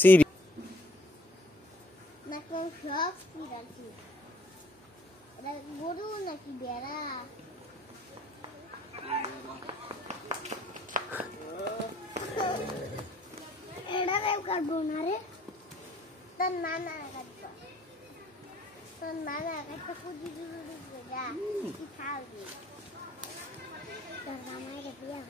Siri. Na con shock tirati. Da guru na ki bera. Era rev kar bona re. Tan nana ka to. Tan nana ka to kudi duru ga. Ki khao di. Tan nana ka biya.